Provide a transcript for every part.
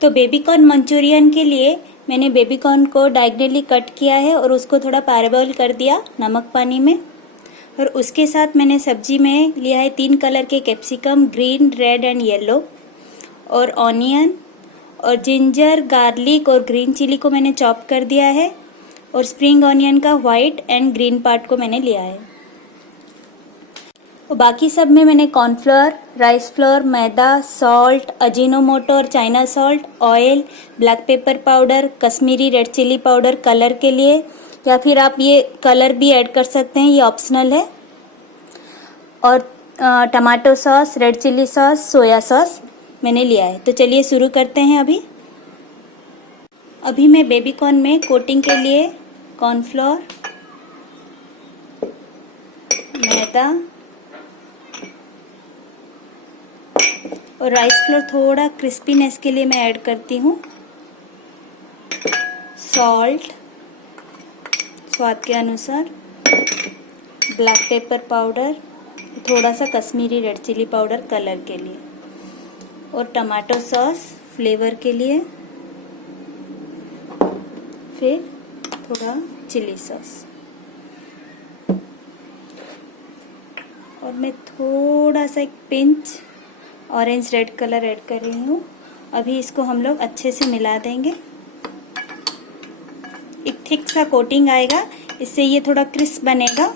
तो baby corn Manchurian के लिए मैंने बेबी कॉर्न को डायगनली कट किया है और उसको थोड़ा पैराबॉइल कर दिया नमक पानी में। और उसके साथ मैंने सब्जी में लिया है 3 कलर के capsicum, green, red and yellow, और ऑनियन और जिंजर, गार्लिक और ग्रीन चिली को मैंने चॉप कर दिया है, और स्प्रिंग ऑनियन का वाइट एंड ग्रीन पार्ट को मैंने लिया है। और बाकी सब में मैंने cornflour, rice flour, maida, salt, Ajinomoto और China salt, oil, black pepper powder, Kashmiri red chilli powder colour के लिए, या फिर आप ये कलर भी ऐड कर सकते हैं, ये ऑप्शनल है, और tomato sauce, red chilli sauce, soya sauce मैंने लिया है। तो चलिए शुरू करते हैं। अभी मैं बेबी कॉर्न में कोटिंग के लिए कॉर्नफ्लोर, मैदा और राइस फ्लोर थोड़ा क्रिस्पीनेस के लिए मैं ऐड करती हूँ, सॉल्ट स्वाद के अनुसार, ब्लैक पेपर पाउडर, थोड़ा सा Kashmiri red chilli powder colour के लिए, और टमाटो सॉस फ्लेवर के लिए, फिर थोड़ा चिली सॉस, और मैं थोड़ा सा एक pinch orange red colour add कर रही हूँ। अभी इसको हम लोग अच्छे से मिला देंगे। एक थिक सा कोटिंग आएगा, इससे ये थोड़ा क्रिस्प बनेगा।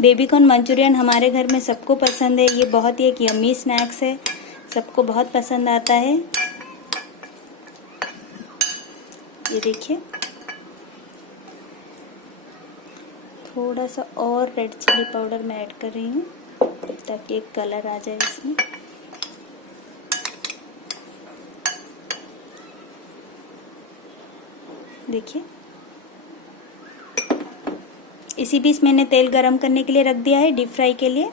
बेबी कॉर्न मंचूरियन हमारे घर में सबको पसंद है। ये बहुत ही एक यम्मी स्नैक्स है, सबको बहुत पसंद आता है। ये देखिए, थोड़ा सा और रेड चिली पाउडर मैं ऐड कर रही हूँ ताकि एक कलर आ जाए इसमें। देखिए, इसी बीच मैंने तेल गरम करने के लिए रख दिया है, डीप फ्राई के लिए।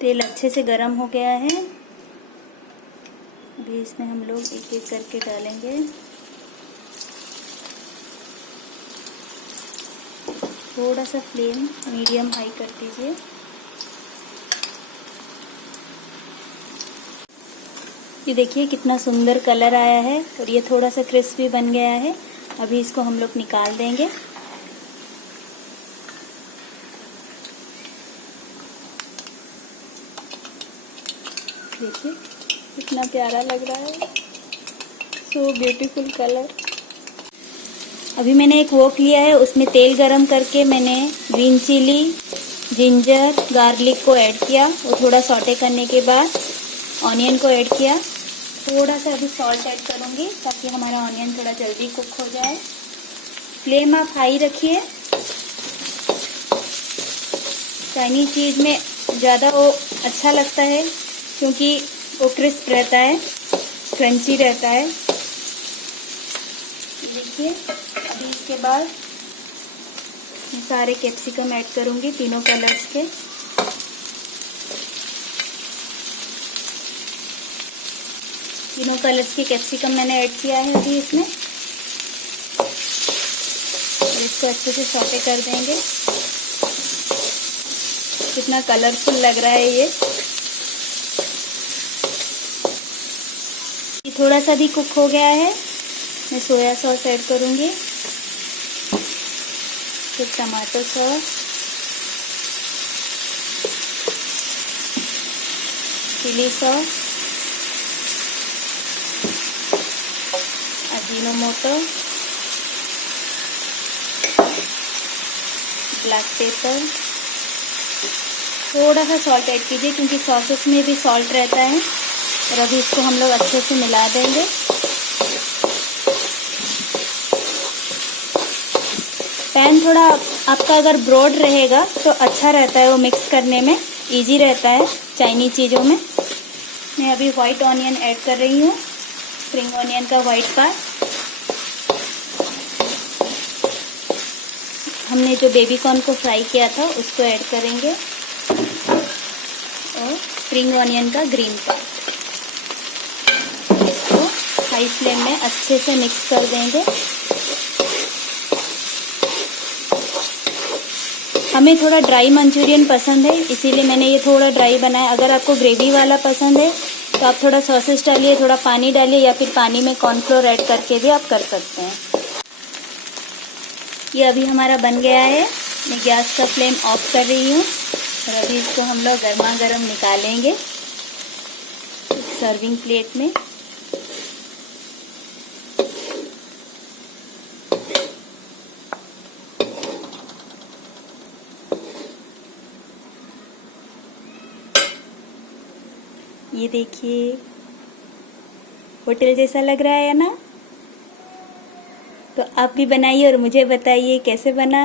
तेल अच्छे से गरम हो गया है। अभी इसमें हम लोग एक एक करके डालेंगे। थोड़ा सा फ्लेम मीडियम हाई कर दीजिए। ये देखिए कितना सुंदर कलर आया है और ये थोड़ा सा क्रिस्पी बन गया है। अभी इसको हम लोग निकाल देंगे। देखिए कितना प्यारा लग रहा है, सो ब्यूटीफुल कलर। अभी मैंने एक वोक लिया है, उसमें तेल गरम करके मैंने ग्रीन चिली, जिंजर, गार्लिक को ऐड किया और थोड़ा सॉटे करने के बाद ऑनियन को ऐड किया। थोड़ा सा अभी सॉल्ट ऐड करूँगी ताकि हमारा ऑनियन थोड़ा जल्दी कुक हो जाए। फ्लेम आप हाई रखिए। चाइनीज़ चीज़ में ज़्यादा वो अच्छा लगता है क्योंकि वो क्रिस्प रहता है, क्रंची रहता है। देखिए, अभी इसके बाद मैं सारे कैप्सिकम ऐड करूँगी, तीनों कलर्स के। तीनों कलर्स के कैप्सिकम मैंने ऐड किया है अभी इसमें, और इसको अच्छे से सॉटे कर देंगे। कितना कलरफुल लग रहा है ये। थोड़ा सा भी कुक हो गया है, मैं सोया सॉस ऐड करूँगी, फिर tomato sauce, chilli sauce, Ajinomoto, black pepper, थोड़ा सा सॉल्ट ऐड कीजिए क्योंकि सॉसेस में भी सॉल्ट रहता है। और अभी इसको हम लोग अच्छे से मिला देंगे। पैन थोड़ा आपका अगर ब्रॉड रहेगा तो अच्छा रहता है, वो मिक्स करने में इजी रहता है चाइनीज़ चीज़ों में। मैं अभी वाइट ऑनियन ऐड कर रही हूँ, स्प्रिंग ऑनियन का वाइट पार्ट। हमने जो बेबी कॉर्न को फ्राई किया था उसको ऐड करेंगे, और स्प्रिंग ऑनियन का ग्रीन पार्ट। इसको हाई फ्लेम में अच्छे से मिक्स कर देंगे। हमें थोड़ा ड्राई मंचूरियन पसंद है, इसीलिए मैंने ये थोड़ा ड्राई बनाया। अगर आपको ग्रेवी वाला पसंद है तो आप थोड़ा सॉसेस डालिए, थोड़ा पानी डालिए, या फिर पानी में कॉर्नफ्लोर ऐड करके भी आप कर सकते हैं। ये अभी हमारा बन गया है। मैं गैस का फ्लेम ऑफ कर रही हूँ और अभी इसको हम लोग गर्मा गर्म निकालेंगे एक सर्विंग प्लेट में। ये देखिए, होटल जैसा लग रहा है ना? तो आप भी बनाइए और मुझे बताइए कैसे बना।